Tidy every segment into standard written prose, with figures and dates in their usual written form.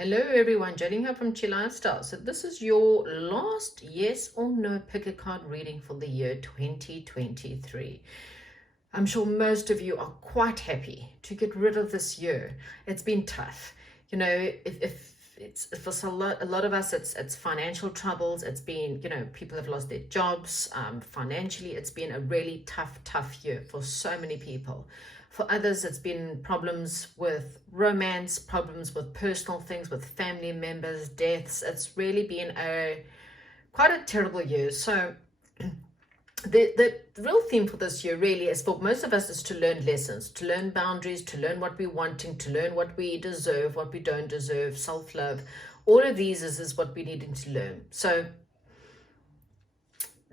Hello everyone, Jolene here from Chill Lifestyle. So this is your last yes or no pick a card reading for the year 2023. I'm sure most of you are quite happy to get rid of this year. It's been tough. You know, if it's for a lot of us, it's financial troubles. It's been, people have lost their jobs. Financially, it's been a really tough year for so many people. For others, it's been problems with romance, problems with personal things, with family members, deaths. It's really been quite a terrible year. So the real theme for this year really is for most of us is to learn lessons, to learn boundaries, to learn what we're wanting, to learn what we deserve, what we don't deserve, self-love. All of these is what we're needing to learn. So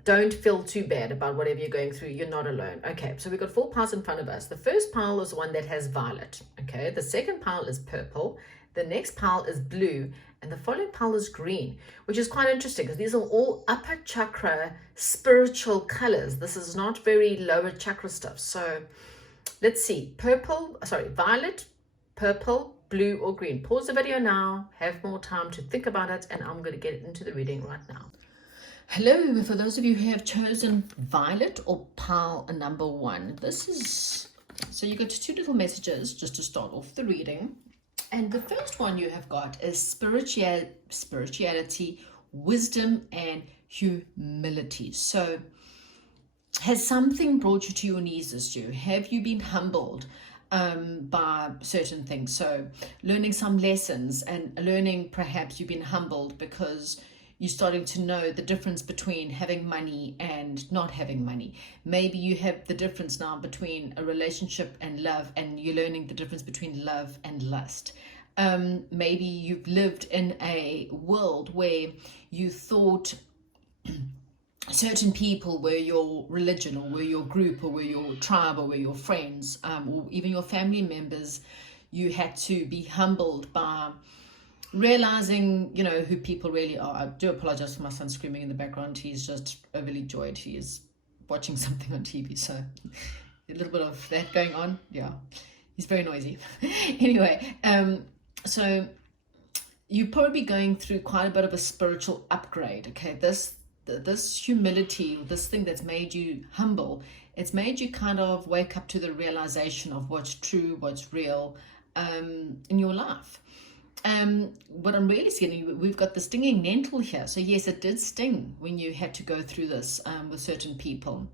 don't feel too bad about whatever you're going through. You're not alone. Okay, so we've got 4 piles in front of us. The first pile is one that has violet. Okay, the second pile is purple. The next pile is blue. And the following pile is green, which is quite interesting because these are all upper chakra spiritual colors. This is not very lower chakra stuff. So let's see. Violet, purple, blue, or green. Pause the video now. Have more time to think about it. And I'm going to get into the reading right now. Hello, for those of you who have chosen violet or pile number 1, so you got 2 little messages just to start off the reading. And the first one you have got is spirituality, wisdom, and humility. So has something brought you to your knees this year? Have you been humbled by certain things? So learning some lessons and learning, perhaps you've been humbled because you're starting to know the difference between having money and not having money. Maybe you have the difference now between a relationship and love, and you're learning the difference between love and lust. Maybe you've lived in a world where you thought certain people were your religion, or were your group, or were your tribe, or were your friends, or even your family members. You had to be humbled by realizing, who people really are. I do apologize for my son screaming in the background. He's just overly joyed. He is watching something on TV, so a little bit of that going on. Yeah, he's very noisy. Anyway, so you're probably going through quite a bit of a spiritual upgrade. Okay, this humility, this thing that's made you humble, it's made you kind of wake up to the realization of what's true, what's real in your life. What I'm really seeing, we've got the stinging nettle here. So yes, it did sting when you had to go through this with certain people.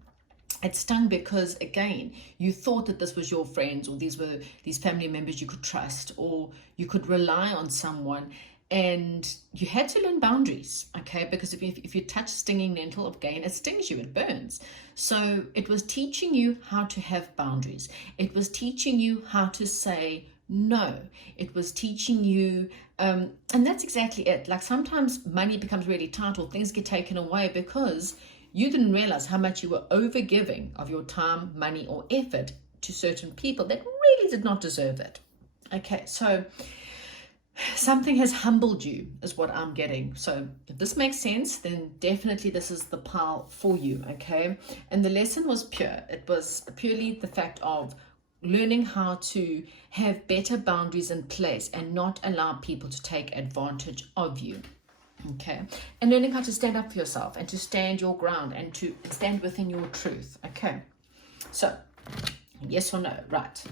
It stung because, again, you thought that this was your friends, or these were these family members you could trust, or you could rely on someone, and you had to learn boundaries, okay? Because if you touch stinging nettle, again, it stings you, it burns. So it was teaching you how to have boundaries. It was teaching you how to say no. It was teaching you, and that's exactly it. Like sometimes money becomes really tight, or things get taken away because you didn't realize how much you were overgiving of your time, money, or effort to certain people that really did not deserve it. Okay, so something has humbled you is what I'm getting. So if this makes sense, then definitely this is the pile for you, okay? And the lesson was pure. It was purely the fact of learning how to have better boundaries in place and not allow people to take advantage of you, okay? And learning how to stand up for yourself and to stand your ground and to stand within your truth, okay? So, yes or no? Right.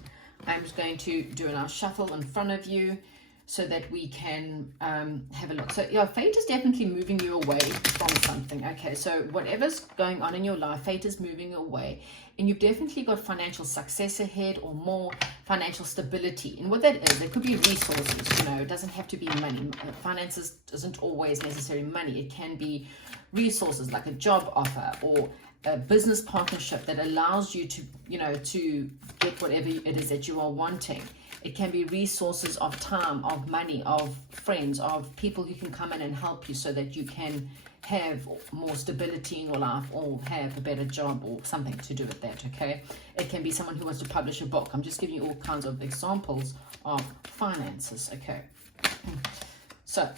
I'm just going to do a nice shuffle in front of you so that we can have a look. So yeah, fate is definitely moving you away from something. Okay, so whatever's going on in your life, fate is moving away, and you've definitely got financial success ahead, or more financial stability. And what that is, it could be resources. It doesn't have to be money. Finances isn't always necessarily money. It can be resources like a job offer, or a business partnership that allows you to to get whatever it is that you are wanting. It can be resources of time, of money, of friends, of people who can come in and help you so that you can have more stability in your life, or have a better job, or something to do with that, okay? It can be someone who wants to publish a book. I'm just giving you all kinds of examples of finances, okay? So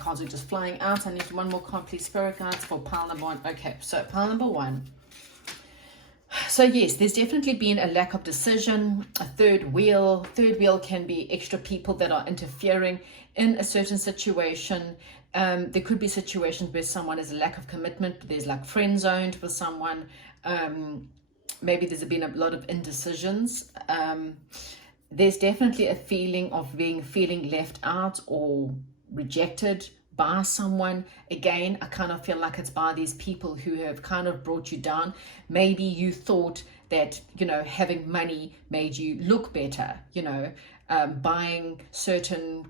cards are just flying out. I need one more card, please, spirit guides, for pile number 1. Okay, so pile number 1. So yes, there's definitely been a lack of decision, a third wheel. Third wheel can be extra people that are interfering in a certain situation. There could be situations where someone has a lack of commitment. There's like friend zoned with someone. Maybe there's been a lot of indecisions. There's definitely a feeling of feeling left out or rejected by someone. Again, I kind of feel like it's by these people who have kind of brought you down. Maybe you thought that, having money made you look better, buying certain,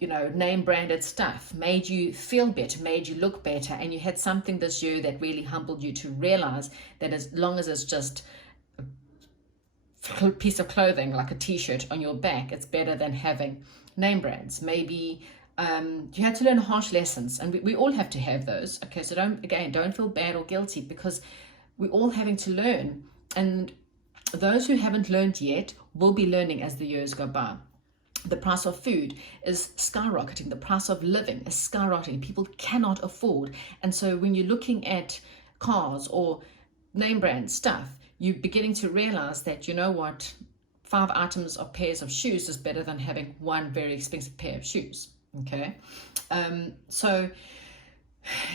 name branded stuff made you feel better, made you look better. And you had something this year that really humbled you to realize that as long as it's just a piece of clothing, like a t-shirt on your back, it's better than having name brands. Maybe you had to learn harsh lessons, and we all have to have those. Okay, so don't feel bad or guilty, because we're all having to learn, and those who haven't learned yet will be learning as the years go by. The price of food is skyrocketing. The price of living is skyrocketing. People cannot afford, and so when you're looking at cars or name brand stuff, you're beginning to realize that, 5 items of pairs of shoes is better than having one very expensive pair of shoes. Okay, so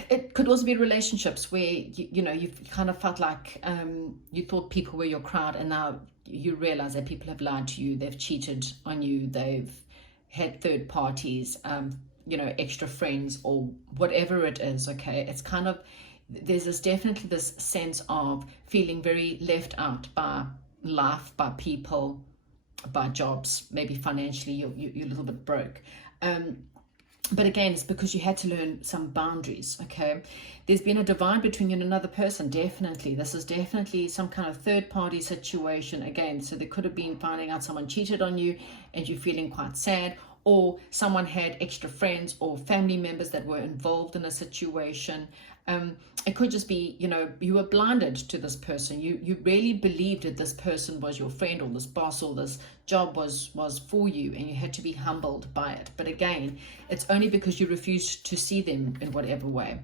it could also be relationships where you've kind of felt like you thought people were your crowd, and now you realize that people have lied to you, they've cheated on you, they've had third parties, extra friends, or whatever it is. Okay, it's kind of, there's definitely this sense of feeling very left out by life, by people, by jobs. Maybe financially you're a little bit broke. But again, it's because you had to learn some boundaries. Okay, there's been a divide between you and another person. Definitely, this is definitely some kind of third party situation again. So there could have been finding out someone cheated on you and you're feeling quite sad, or someone had extra friends or family members that were involved in a situation. It could just be, you were blinded to this person. You really believed that this person was your friend, or this boss, or this job was for you, and you had to be humbled by it. But again, it's only because you refused to see them in whatever way.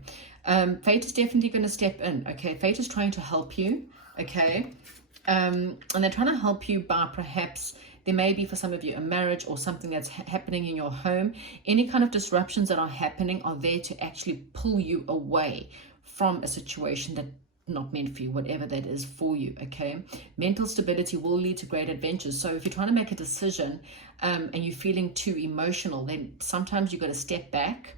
Fate is definitely going to step in. Okay, fate is trying to help you. Okay, and they're trying to help you by, perhaps there may be, for some of you, a marriage or something that's happening in your home. Any kind of disruptions that are happening are there to actually pull you away from a situation that's not meant for you, whatever that is for you. Okay, mental stability will lead to great adventures. So if you're trying to make a decision and you're feeling too emotional, then sometimes you've got to step back,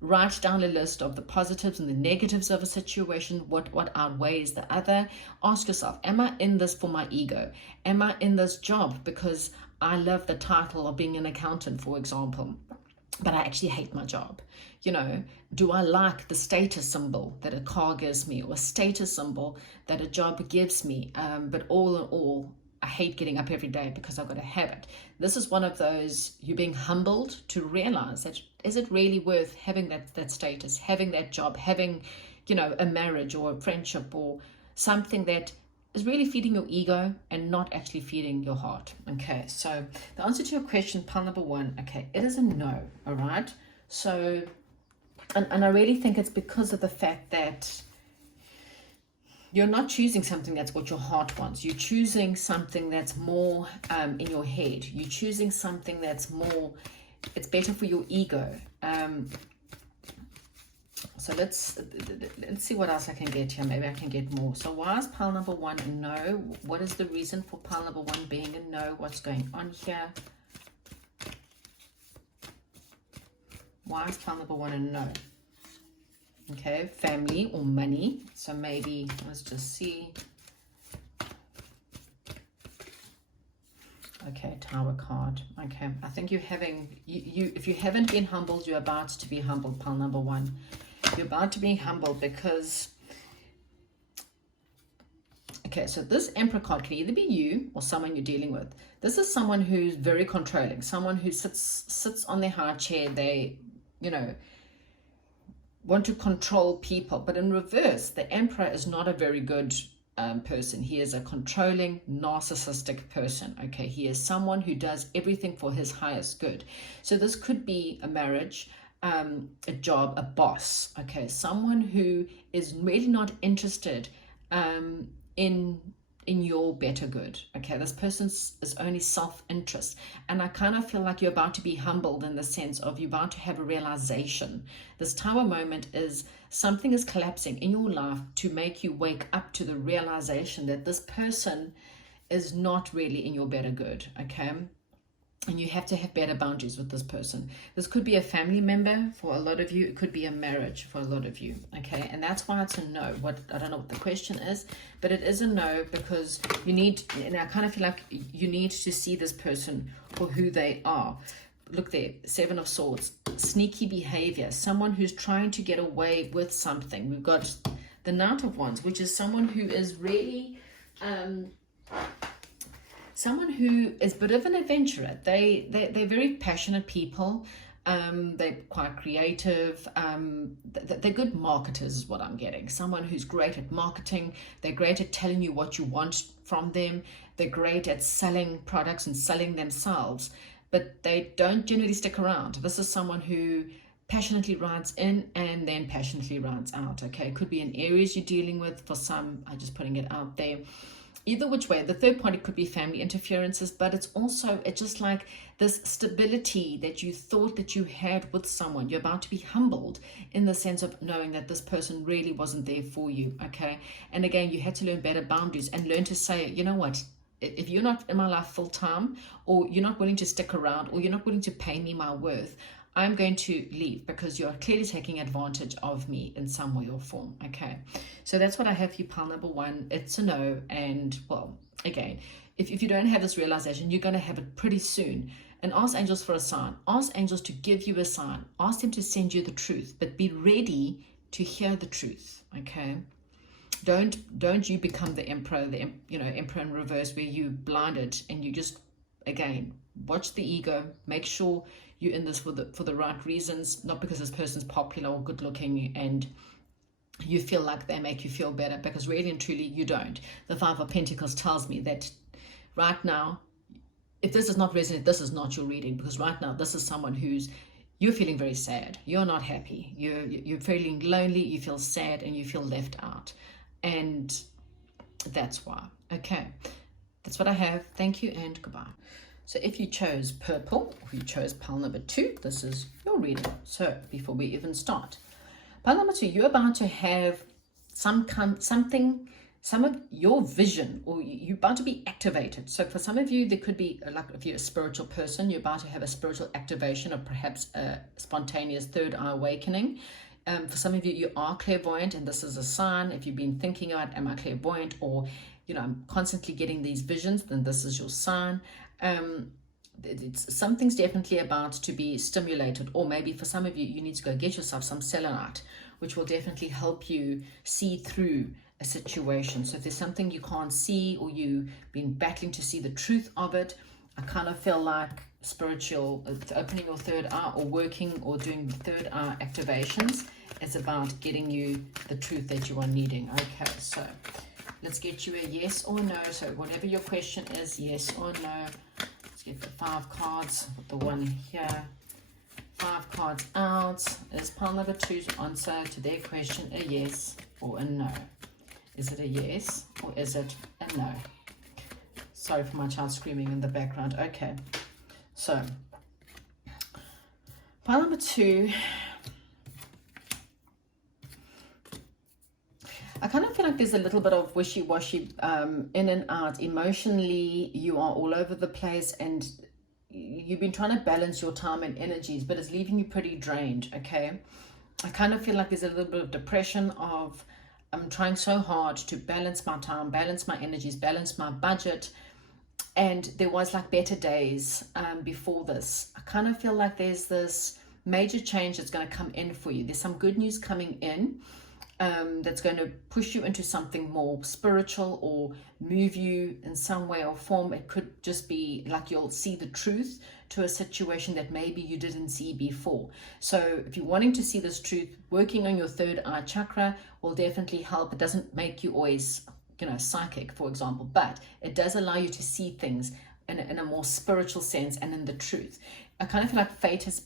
write down a list of the positives and the negatives of a situation, what outweighs the other. Ask yourself, am I in this for my ego? Am I in this job because I love the title of being an accountant, for example, but I actually hate my job? Do I like the status symbol that a car gives me, or a status symbol that a job gives me? But all in all, I hate getting up every day because I've got to have it. This is one of those, you're being humbled to realize that, is it really worth having that status, having that job, having, a marriage or a friendship or something that is really feeding your ego and not actually feeding your heart? Okay, so the answer to your question, pile number 1, okay, it is a no, all right? So, and I really think it's because of the fact that you're not choosing something that's what your heart wants. You're choosing something that's more in your head. You're choosing something that's more, it's better for your ego. So let's see what else I can get here. Maybe I can get more. So why is pile number 1 a no? What is the reason for pile number 1 being a no? What's going on here? Why is pile number 1 a no? Okay, family or money. So maybe, let's just see. Okay, Tower card. Okay, I think you're having, if you haven't been humbled, you're about to be humbled, pile number 1. You're about to be humbled because, okay, so this Emperor card can either be you or someone you're dealing with. This is someone who's very controlling, someone who sits on their high chair. They, want to control people. But in reverse, the Emperor is not a very good person. He is a controlling, narcissistic person. Okay, he is someone who does everything for his highest good. So this could be a marriage, a job, a boss. Okay, someone who is really not interested in your better good. Okay, this person's is only self-interest, and I kind of feel like you're about to be humbled in the sense of you're about to have a realization. This tower moment is something is collapsing in your life to make you wake up to the realization that this person is not really in your better good. Okay, and you have to have better boundaries with this person. This could be a family member for a lot of you. It could be a marriage for a lot of you. Okay, and that's why it's a no. I don't know what the question is, but it is a no, because you need, and I kind of feel like you need to see this person for who they are. Look there, 7 of Swords, sneaky behavior, someone who's trying to get away with something. We've got the Knight of Wands, which is someone who is really someone who is a bit of an adventurer. They're very passionate people. They're quite creative. They're good marketers is what I'm getting. Someone who's great at marketing. They're great at telling you what you want from them. They're great at selling products and selling themselves, but they don't generally stick around. This is someone who passionately rides in and then passionately rides out. Okay, it could be in areas you're dealing with. For some, I'm just putting it out there. Either which way, the third party could be family interferences, but it's just like this stability that you thought that you had with someone. You're about to be humbled in the sense of knowing that this person really wasn't there for you, okay? And again, you had to learn better boundaries and learn to say, you know what, if you're not in my life full time, or you're not willing to stick around, or you're not willing to pay me my worth, I'm going to leave, because you're clearly taking advantage of me in some way or form. Okay, so that's what I have for you, pile number 1. It's a no. And well, again, if you don't have this realization, you're going to have it pretty soon. And ask angels for a sign. Ask angels to give you a sign. Ask them to send you the truth, but be ready to hear the truth. Okay, don't you become the emperor, emperor in reverse, where you blinded and you just, again, watch the ego. Make sure you're in this for the right reasons, not because this person's popular or good looking and you feel like they make you feel better, because really and truly you don't. The 5 of Pentacles tells me that right now, if this does not resonate, this is not your reading, because right now this is someone you're feeling very sad, you're not happy, you're feeling lonely, you feel sad, and you feel left out, and that's why. Okay, that's what I have. Thank you and goodbye. So if you chose purple, or you chose pile number 2, this is your reading. So before we even start, pile number 2, you're about to have some of your vision, or you're about to be activated. So for some of you, there could be, like if you're a spiritual person, you're about to have a spiritual activation, or perhaps a spontaneous third eye awakening. For some of you, you are clairvoyant, and this is a sign. If you've been thinking about, am I clairvoyant, or I'm constantly getting these visions, then this is your sign. Something's definitely about to be stimulated, or maybe for some of you, you need to go get yourself some selenite, which will definitely help you see through a situation. So if there's something you can't see, or you've been battling to see the truth of it, I kind of feel like spiritual, opening your third eye, or working or doing third eye activations is about getting you the truth that you are needing. Okay, so let's get you a yes or no. So whatever your question is, yes or no. Let's get the 5 cards. Put the 1 here. 5 cards out. Is pile number 2's answer to their question a yes or a no? Is it a yes or is it a no? Sorry for my child screaming in the background. Okay. So pile number 2. I kind of feel like there's a little bit of wishy-washy in and out. Emotionally, you are all over the place, and you've been trying to balance your time and energies, but it's leaving you pretty drained, okay? I kind of feel like there's a little bit of depression of, I'm trying so hard to balance my time, balance my energies, balance my budget, and there was like better days before this. I kind of feel like there's this major change that's going to come in for you. There's some good news coming in. That's going to push you into something more spiritual, or move you in some way or form. It could just be like you'll see the truth to a situation that maybe you didn't see before. So if you're wanting to see this truth, working on your third eye chakra will definitely help. It doesn't make you always, psychic, for example, but it does allow you to see things in a more spiritual sense and in the truth. I kind of feel like fate is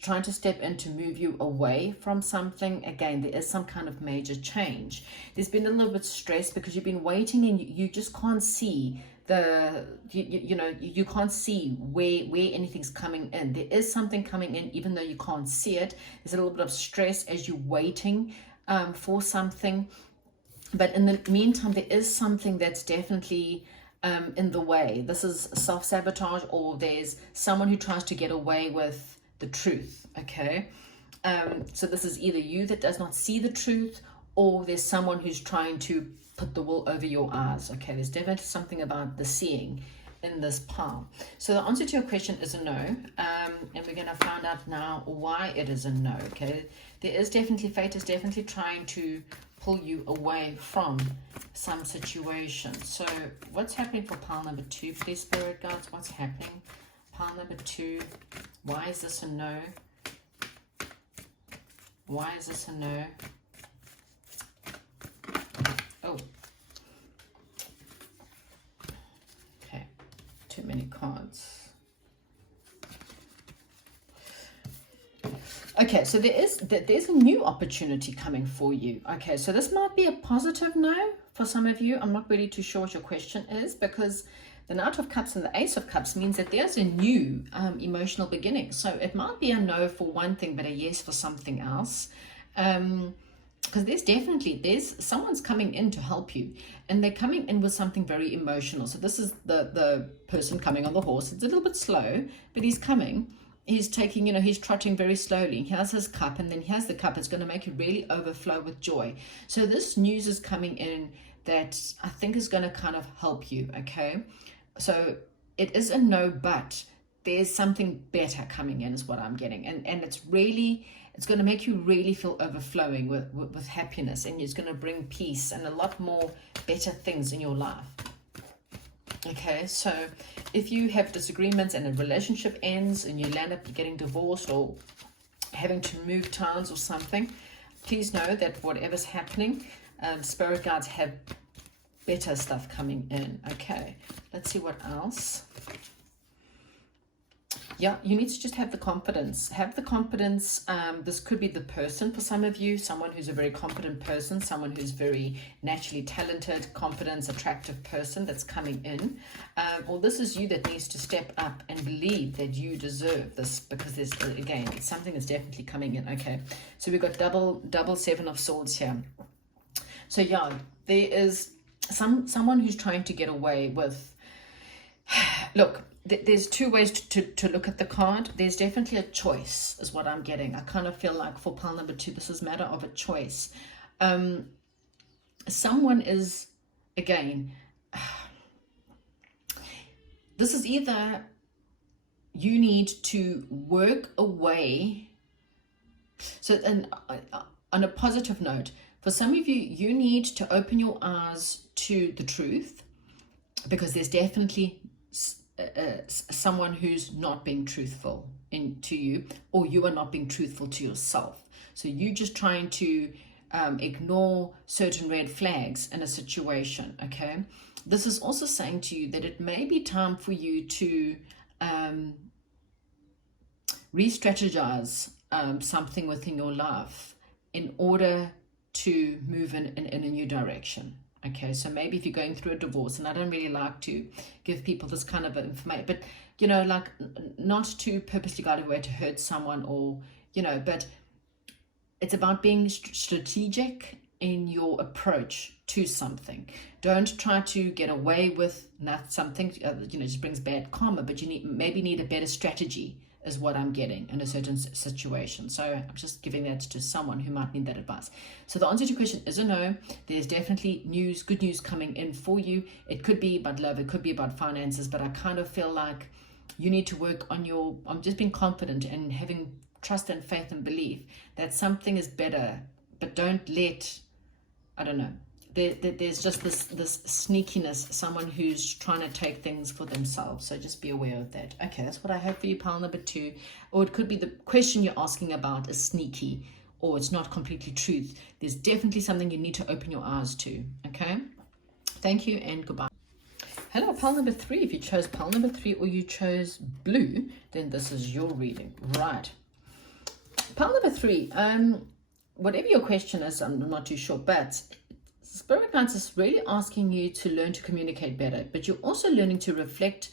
trying to step in to move you away from something. Again, there is some kind of major change. There's been a little bit of stress because you've been waiting and you just can't see you can't see where anything's coming in. There is something coming in, even though you can't see it. There's a little bit of stress as you're waiting for something. But in the meantime, there is something that's definitely in the way. This is self-sabotage, or there's someone who tries to get away with the truth, okay? So this is either you that does not see the truth, or there's someone who's trying to put the wool over your eyes, okay? There's definitely something about the seeing in this pile. So the answer to your question is a no, and we're going to find out now why it is a no, okay? There is definitely, fate is definitely trying to pull you away from some situation. So what's happening for pile number 2, please, spirit guides? What's happening? Pile number 2, why is this a no? Why is this a no? Oh, okay, too many cards. Okay, so there's a new opportunity coming for you. Okay, so this might be a positive no for some of you. I'm not really too sure what your question is, because the Knight of Cups and the Ace of Cups means that there's a new emotional beginning. So it might be a no for one thing, but a yes for something else. Because there's someone's coming in to help you, and they're coming in with something very emotional. So this is the person coming on the horse. It's a little bit slow, but he's coming. He's taking, he's trotting very slowly. He has his cup, and then he has the cup. It's going to make you really overflow with joy. So this news is coming in that I think is going to kind of help you, okay? So it is a no, but there's something better coming in is what I'm getting. And it's going to make you really feel overflowing with happiness, and it's going to bring peace and a lot more better things in your life. Okay, so if you have disagreements and a relationship ends and you land up getting divorced or having to move towns or something, please know that whatever's happening, spirit guides have better stuff coming in. Okay, let's see what else. Yeah, you need to just have the confidence. Have the confidence. This could be the person for some of you, someone who's a very confident person, someone who's very naturally talented, confident, attractive person that's coming in. Or this is you that needs to step up and believe that you deserve this, because there's, again, something is definitely coming in. Okay, so we've got double 7 of swords here. So yeah, there is someone who's trying to get away with, look, there's two ways to look at the card. There's definitely a choice is what I'm getting. I kind of feel like for pile number 2, this is a matter of a choice. Someone is, again, this is either you need to work away. So, and on a positive note, for some of you, you need to open your eyes to the truth, because there's definitely someone who's not being truthful to you, or you are not being truthful to yourself. So you're just trying to ignore certain red flags in a situation, okay? This is also saying to you that it may be time for you to re-strategize something within your life in order to move in a new direction. Okay, so maybe if you're going through a divorce, and I don't really like to give people this kind of information, but, like not to purposely go out of your way to hurt someone, or, but it's about being strategic in your approach to something. Don't try to get away with not something, just brings bad karma, but you maybe need a better strategy is what I'm getting in a certain situation. So I'm just giving that to someone who might need that advice. So the answer to your question is a no. There's definitely good news coming in for you. It could be about love, it could be about finances, but I kind of feel like you need to work on just being confident and having trust and faith and belief that something is better, but don't let, I don't know, there's just this sneakiness, someone who's trying to take things for themselves. So just be aware of that. Okay, that's what I have for you, pile number 2. Or it could be the question you're asking about is sneaky, or it's not completely truth. There's definitely something you need to open your eyes to. Okay, thank you and goodbye. Hello, pile number 3. If you chose pile number 3 or you chose blue, then this is your reading. Right. Pile number 3, whatever your question is, I'm not too sure, but Spirit Guides is really asking you to learn to communicate better, but you're also learning to reflect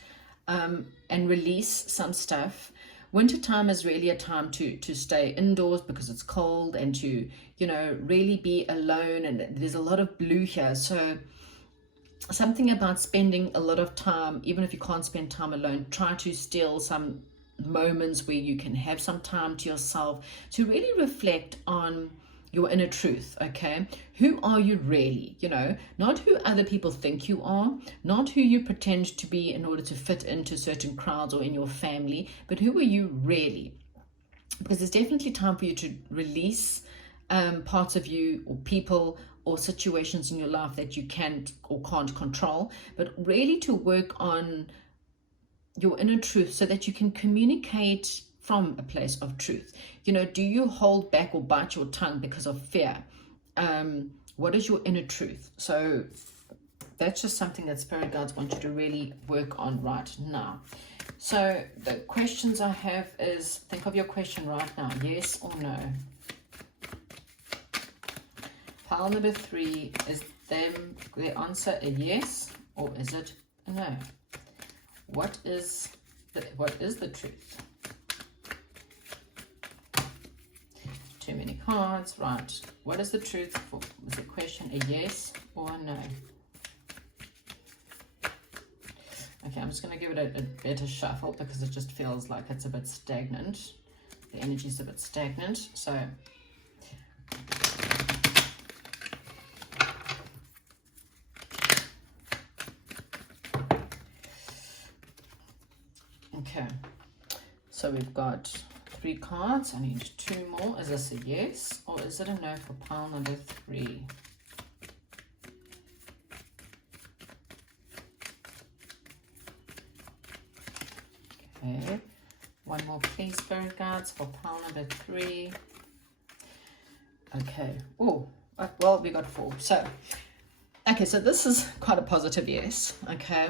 and release some stuff. Wintertime is really a time to stay indoors because it's cold, and to, really be alone, and there's a lot of blue here. So something about spending a lot of time, even if you can't spend time alone, try to steal some moments where you can have some time to yourself to really reflect on your inner truth. Okay, who are you really? Not who other people think you are, not who you pretend to be in order to fit into certain crowds or in your family, but who are you really? Because there's definitely time for you to release parts of you or people or situations in your life that you can't or can't control, but really to work on your inner truth so that you can communicate from a place of truth. Do you hold back or bite your tongue because of fear? What is your inner truth? So that's just something that Spirit Guides want you to really work on right now. So the questions I have is, think of your question right now, yes or no. Pile number 3, is their answer a yes or is it a no? What is the truth? Too many cards, right? What is the truth? Is the question a yes or a no? Okay, I'm just going to give it a better shuffle because it just feels like it's a bit stagnant. The energy is a bit stagnant. So okay, so we've got 3 cards. I need 2 more. Is this a yes or is it a no for pile number 3? Okay, 1 more please, Spirit Guides, for pile number 3. Okay, oh, well, we got 4. So, okay, so this is quite a positive yes, okay?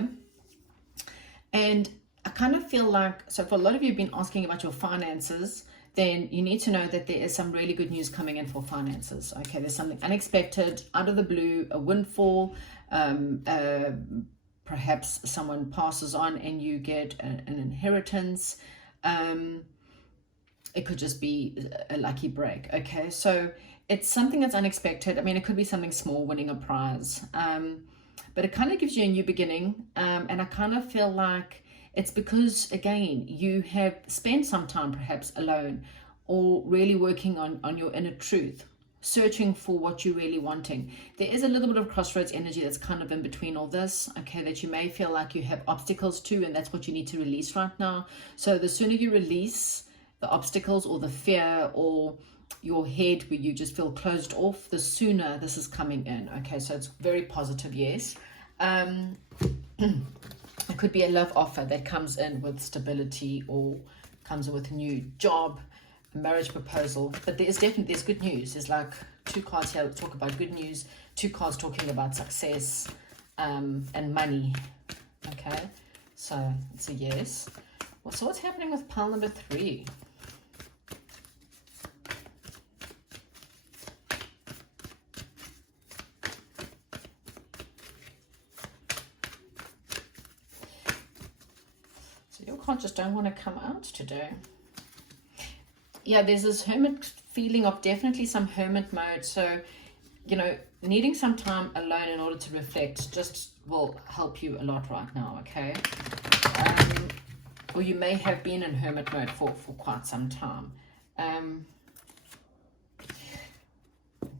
And I kind of feel like, so for a lot of you have been asking about your finances, then you need to know that there is some really good news coming in for finances. Okay, there's something unexpected, out of the blue, a windfall, perhaps someone passes on and you get an inheritance. It could just be a lucky break. Okay, so it's something that's unexpected. I mean, it could be something small, winning a prize, but it kind of gives you a new beginning. And I kind of feel like it's because, again, you have spent some time perhaps alone or really working on your inner truth, searching for what you're really wanting. There is a little bit of crossroads energy that's kind of in between all this, okay, that you may feel like you have obstacles to, and that's what you need to release right now. So the sooner you release the obstacles or the fear or your head where you just feel closed off, the sooner this is coming in. Okay, so it's very positive, yes. It could be a love offer that comes in with stability or comes in with a new job, a marriage proposal. But there's good news. There's like 2 cards here that talk about good news, 2 cards talking about success and money. Okay, so it's a yes. Well, so what's happening with pile number 3? Just don't want to come out today. Yeah, there's this hermit feeling of definitely some hermit mode. So, needing some time alone in order to reflect just will help you a lot right now, okay? Or you may have been in hermit mode for quite some time.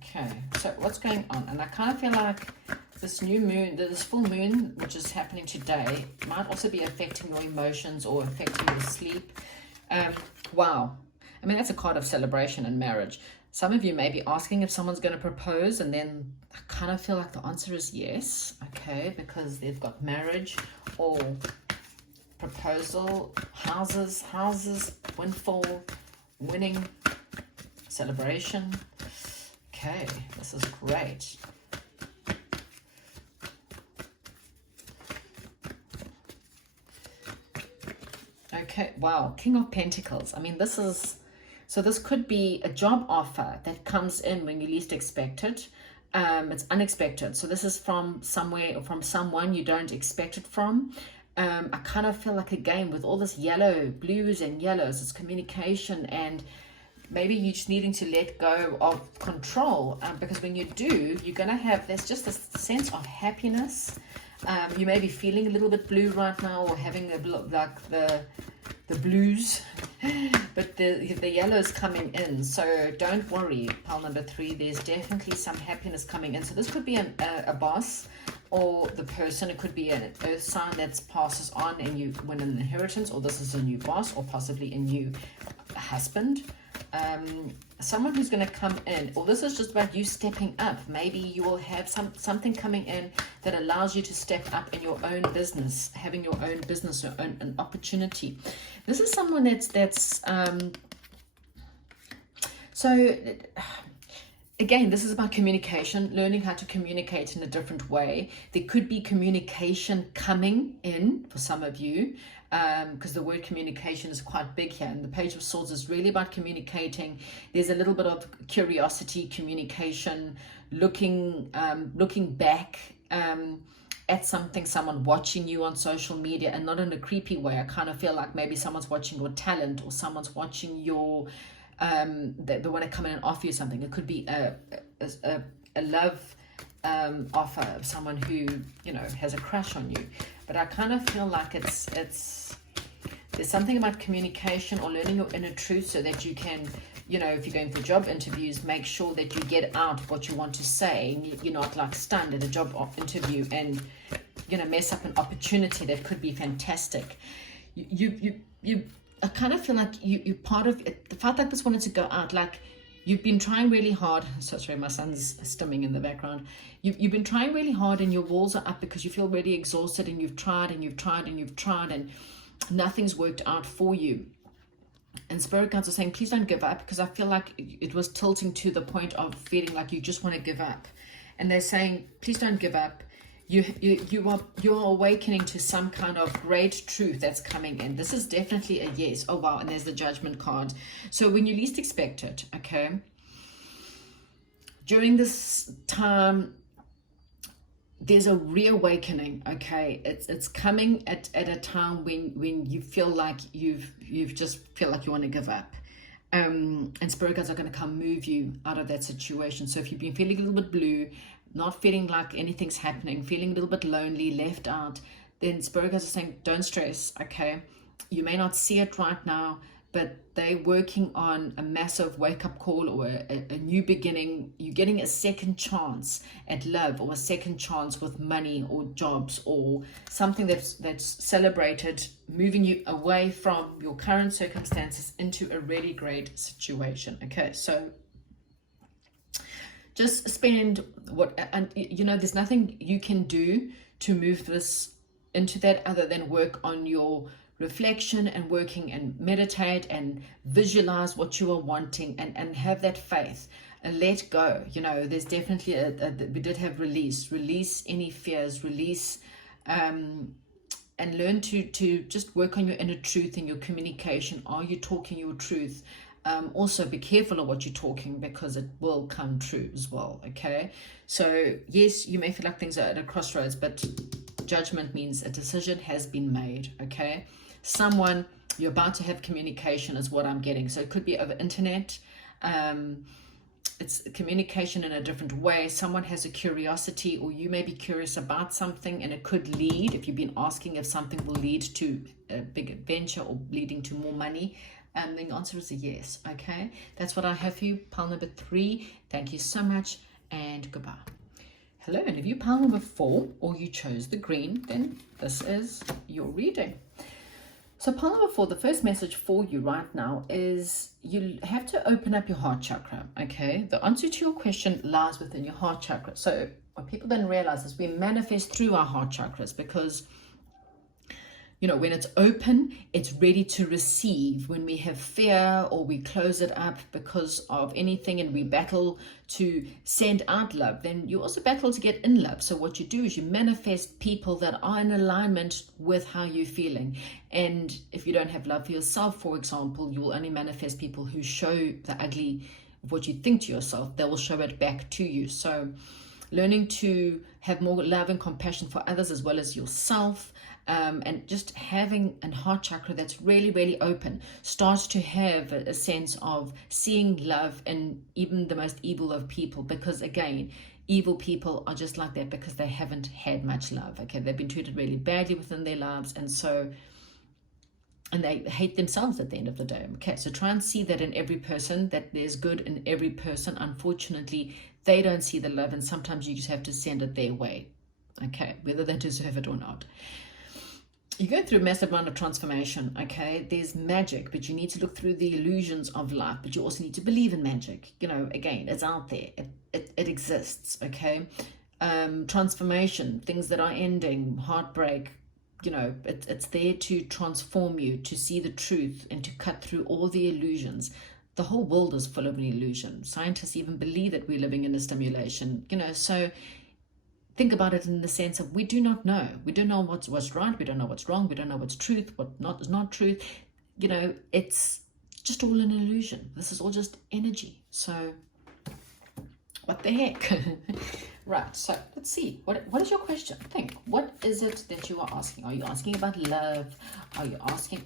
Okay, so what's going on? And I kind of feel like this new moon, this full moon, which is happening today, might also be affecting your emotions or affecting your sleep. Wow. I mean, that's a card of celebration and marriage. Some of you may be asking if someone's going to propose, and then I kind of feel like the answer is yes, okay, because they've got marriage or proposal, houses, windfall, winning, celebration. Okay, this is great. Okay, wow, King of Pentacles. I mean, this could be a job offer that comes in when you least expect it. It's unexpected. So this is from somewhere or from someone you don't expect it from. I kind of feel like, again, with all this yellow, blues and yellows, it's communication, and maybe you're just needing to let go of control, because when you do, you're going to have, there's just this sense of happiness. You may be feeling a little bit blue right now, or having a like the blues, but the yellow is coming in. So don't worry, pile number 3. There's definitely some happiness coming in. So this could be a boss, or the person. It could be an earth sign that passes on and you win an inheritance, or this is a new boss, or possibly a new husband. Someone who's going to come in, or this is just about you stepping up. Maybe you will have something coming in that allows you to step up in your own business, having your own business, your own an opportunity. This is someone that's so again, this is about communication, learning how to communicate in a different way. There could be communication coming in for some of you, because the word communication is quite big here. And the Page of Swords is really about communicating. There's a little bit of curiosity, communication, looking back at something, someone watching you on social media, and not in a creepy way. I kind of feel like maybe someone's watching your talent, or someone's watching your they want to come in and offer you something. It could be a love offer of someone who, you know, has a crush on you. But I kind of feel like it's there's something about communication, or learning your inner truth, so that you can, you know, if you're going for job interviews, make sure that you get out what you want to say, and you're not like stunned at a job interview and, you know, mess up an opportunity that could be fantastic. I kind of feel like you're part of it. Felt like this wanted to go out. Like, you've been trying really hard. So sorry, my son's stimming in the background. You've been trying really hard, and your walls are up because you feel really exhausted, and you've tried and you've tried and you've tried, and nothing's worked out for you. And spirit guides are saying, please don't give up, because I feel like it was tilting to the point of feeling like you just want to give up. And they're saying, please don't give up. You are awakening to some kind of great truth that's coming in. This is definitely a yes. Oh wow, and there's the Judgment card. So when you least expect it, okay, during this time, there's a reawakening. Okay, it's coming at a time when you feel like you've just feel like you want to give up. And spirit guides are going to come move you out of that situation. So if you've been feeling a little bit blue, not feeling like anything's happening, feeling a little bit lonely, left out, then spirit guides are saying, don't stress, okay? You may not see it right now, but they're working on a massive wake-up call, or a new beginning. You're getting a second chance at love, or a second chance with money or jobs, or something that's celebrated, moving you away from your current circumstances into a really great situation, okay? So just spend and you know, there's nothing you can do to move this into that other than work on your reflection, and working and meditate and visualize what you are wanting, and have that faith and let go. You know, there's definitely we did have release any fears, release and learn to just work on your inner truth and your communication. Are you talking your truth? Also be careful of what you're talking, because it will come true as well, okay? So yes, you may feel like things are at a crossroads, but Judgment means a decision has been made, okay? Someone, you're about to have communication is what I'm getting. So it could be over internet. It's communication in a different way. Someone has a curiosity, or you may be curious about something, and it could lead, if you've been asking if something will lead to a big adventure or leading to more money, then the answer is a yes, okay? That's what I have for you, pile number 3. Thank you so much, and goodbye. Hello, and if you pile number 4, or you chose the green, then this is your reading. So pile number 4, the first message for you right now is you have to open up your heart chakra, okay? The answer to your question lies within your heart chakra. So what people don't realize is we manifest through our heart chakras, because You know, when it's open, it's ready to receive. When we have fear or we close it up because of anything and we battle to send out love, then you also battle to get in love. So what you do is you manifest people that are in alignment with how you're feeling. And if you don't have love for yourself, for example, you will only manifest people who show the ugly of what you think to yourself. They will show it back to you. So learning to have more love and compassion for others as well as yourself, and just having a heart chakra that's really, really open, starts to have a sense of seeing love in even the most evil of people. Because again, evil people are just like that because they haven't had much love. Okay, they've been treated really badly within their lives, and they hate themselves at the end of the day. Okay, so try and see that in every person, that there's good in every person. Unfortunately, they don't see the love, and sometimes you just have to send it their way. Okay, whether they deserve it or not. You go through a massive amount of transformation. Okay, there's magic, but you need to look through the illusions of life, but you also need to believe in magic. You know, again, it's out there, it exists. Okay, transformation, things that are ending, heartbreak, you know, it's there to transform you, to see the truth and to cut through all the illusions. The whole world is full of an illusion. Scientists even believe that we're living in a simulation, you know. So think about it in the sense of we do not know. We don't know what's right. We don't know what's wrong. We don't know what's truth, what is not truth. You know, it's just all an illusion. This is all just energy. So what the heck? Right, so let's see. What is your question? Think. What is it that you are asking? Are you asking about love? Are you asking,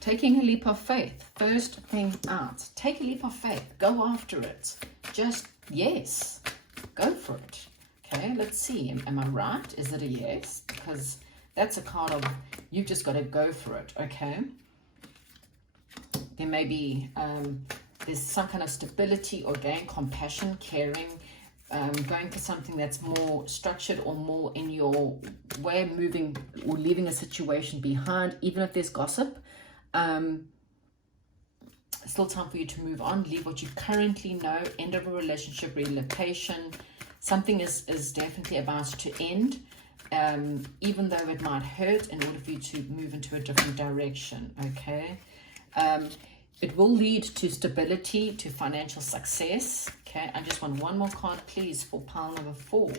taking a leap of faith? First thing out. Take a leap of faith. Go after it. Just, yes. Go for it. Okay, let's see. Am I right? Is it a yes? Because that's a card of you've just got to go for it, okay? There may be, there's some kind of stability or again, compassion, caring, going for something that's more structured or more in your way of moving or leaving a situation behind, even if there's gossip. Still time for you to move on, leave what you currently know, end of a relationship, relocation. Something is definitely about to end, even though it might hurt, in order for you to move into a different direction, okay? It will lead to stability, to financial success. Okay, I just want one more card, please, for pile number 4.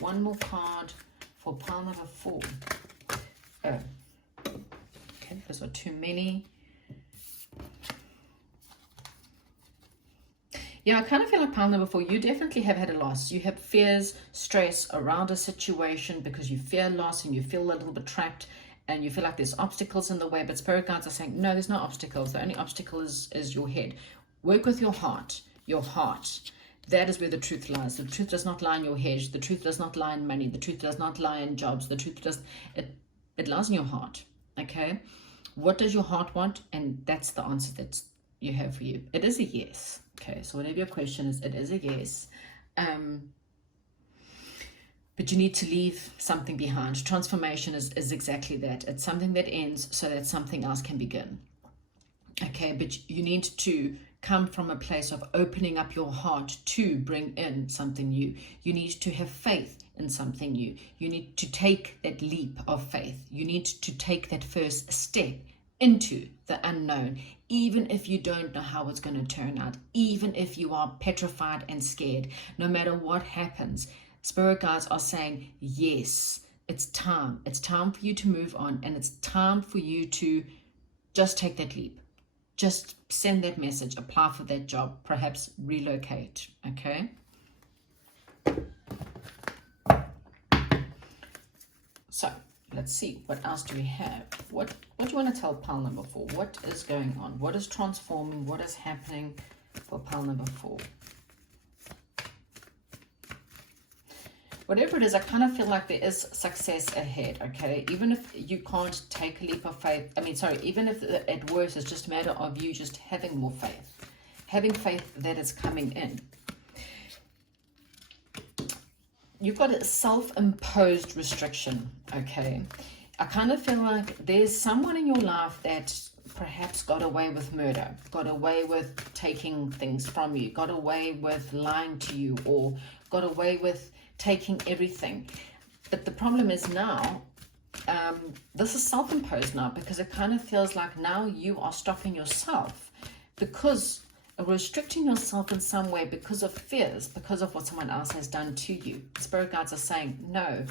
One more card for pile number 4. Oh, okay, those are too many. Yeah, I kind of feel like pile number 4, you definitely have had a loss. You have fears, stress around a situation because you fear loss and you feel a little bit trapped. And you feel like there's obstacles in the way, but spirit guides are saying, no, there's no obstacles. The only obstacle is your head. Work with your heart. Your heart. That is where the truth lies. The truth does not lie in your head. The truth does not lie in money. The truth does not lie in jobs. The truth does, it lies in your heart. Okay? What does your heart want? And that's the answer that you have for you. It is a yes. Okay, so whatever your question is, it is a yes. But you need to leave something behind. Transformation is exactly that. It's something that ends so that something else can begin. Okay, but you need to come from a place of opening up your heart to bring in something new. You need to have faith in something new. You need to take that leap of faith. You need to take that first step into the unknown, even if you don't know how it's going to turn out, even if you are petrified and scared, no matter what happens. Spirit guides are saying, yes, it's time. It's time for you to move on, and it's time for you to just take that leap. Just send that message, apply for that job, perhaps relocate, okay? So, let's see, what else do we have? What do you want to tell pile number 4? What is going on? What is transforming? What is happening for pile number 4? Whatever it is, I kind of feel like there is success ahead, okay? Even if you can't take a leap of faith, even if at worst it's just a matter of you just having more faith. Having faith that it's coming in. You've got a self-imposed restriction, okay? I kind of feel like there's someone in your life that perhaps got away with murder, got away with taking things from you, got away with lying to you, or got away with taking everything. But the problem is now this is self-imposed now, because it kind of feels like now you are stopping yourself because restricting yourself in some way because of fears, because of what someone else has done to you. Spirit guides are saying, no,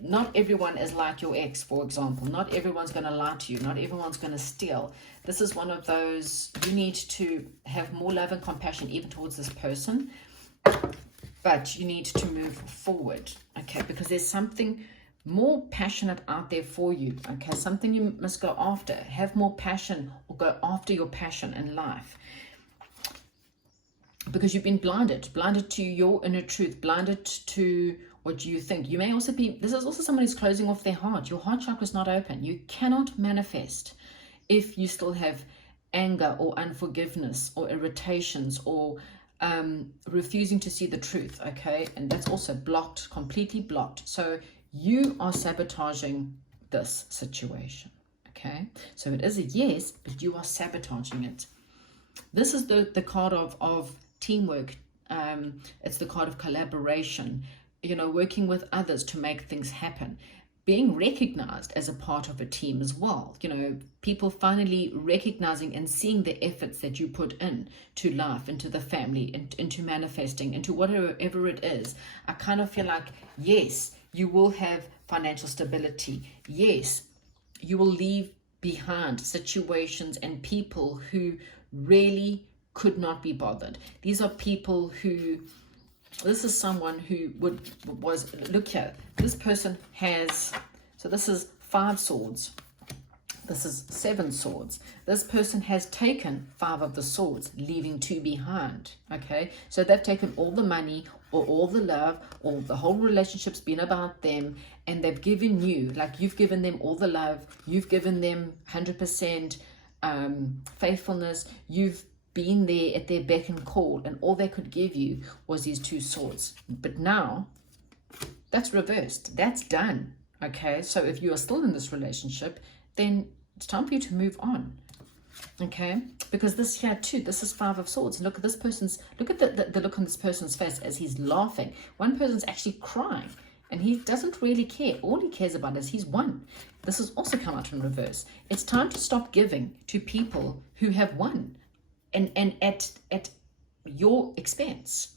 not everyone is like your ex, for example. Not everyone's going to lie to you. Not everyone's going to steal. This is one of those, you need to have more love and compassion even towards this person, but you need to move forward, okay? Because there's something more passionate out there for you, okay? Something you must go after. Have more passion, or go after your passion in life, because you've been blinded to your inner truth, blinded to what you think. You may also be, this is also someone who's closing off their heart. Your heart chakra is not open. You cannot manifest if you still have anger or unforgiveness or irritations or refusing to see the truth, okay? And that's also blocked, completely blocked. So you are sabotaging this situation, okay? So it is a yes, but you are sabotaging it. This is the card of teamwork. It's the card of collaboration, you know, working with others to make things happen, being recognized as a part of a team as well. You know, people finally recognizing and seeing the efforts that you put in to life, into the family, into manifesting, into whatever it is. I kind of feel like, yes, you will have financial stability. Yes, you will leave behind situations and people who really could not be bothered. These are people who, this is someone who was, look here, this person has, so this is 5 swords. This is 7 swords. This person has taken 5 of the swords, leaving 2 behind, okay? So they've taken all the money or all the love, or the whole relationship's been about them, and they've given you, like you've given them all the love, you've given them 100% faithfulness, you've been there at their beck and call, and all they could give you was these 2 swords. But now that's reversed, that's done, okay? So if you are still in this relationship, then it's time for you to move on, okay? Because this here too, this is 5 of swords. Look at this person's, look at the look on this person's face as he's laughing. One person's actually crying, and he doesn't really care. All he cares about is he's won. This has also come out in reverse. It's time to stop giving to people who have won, and at your expense.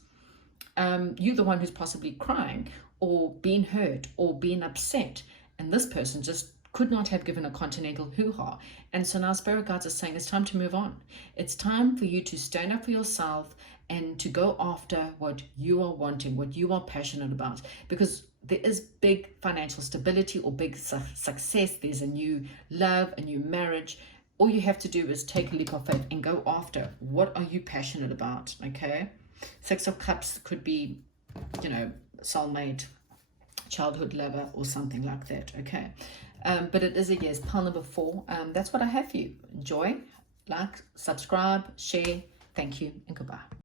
You're the one who's possibly crying or being hurt or being upset, and this person just could not have given a continental hoo-ha. And so now Spirit guides are saying it's time to move on. It's time for you to stand up for yourself and to go after what you are wanting, what you are passionate about, because there is big financial stability or big success. There's a new love, a new marriage. All you have to do is take a leap of faith and go after what are you passionate about, okay? 6 of Cups could be, you know, soulmate, childhood lover, or something like that, okay? But it is a yes. Pile number 4. That's what I have for you. Enjoy, like, subscribe, share. Thank you, and goodbye.